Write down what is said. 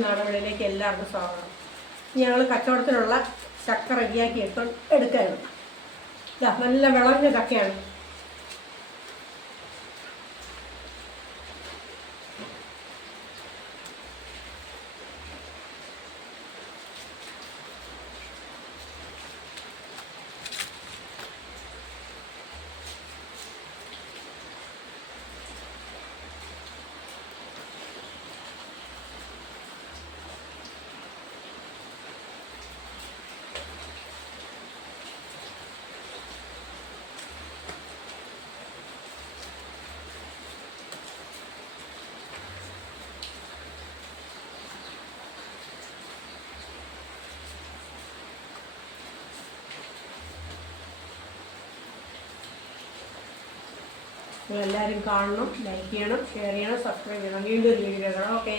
നാടകളിലേക്ക് എല്ലാവർക്കും സ്വാഗതം. ഞങ്ങൾ കച്ചവടത്തിനുള്ള ചക്ക റെഡിയാക്കി എടുക്കാൻ എടുക്കുകയാണ് ഇതാ നല്ല വിളഞ്ഞ ചക്കയാണ് നിങ്ങളെല്ലാവരും കാണണം ലൈക്ക് ചെയ്യണം ഷെയർ ചെയ്യണം സബ്സ്ക്രൈബ് ചെയ്യണം. വീണ്ടും ഒരു വീഡിയോ കാണാം. ഓക്കെ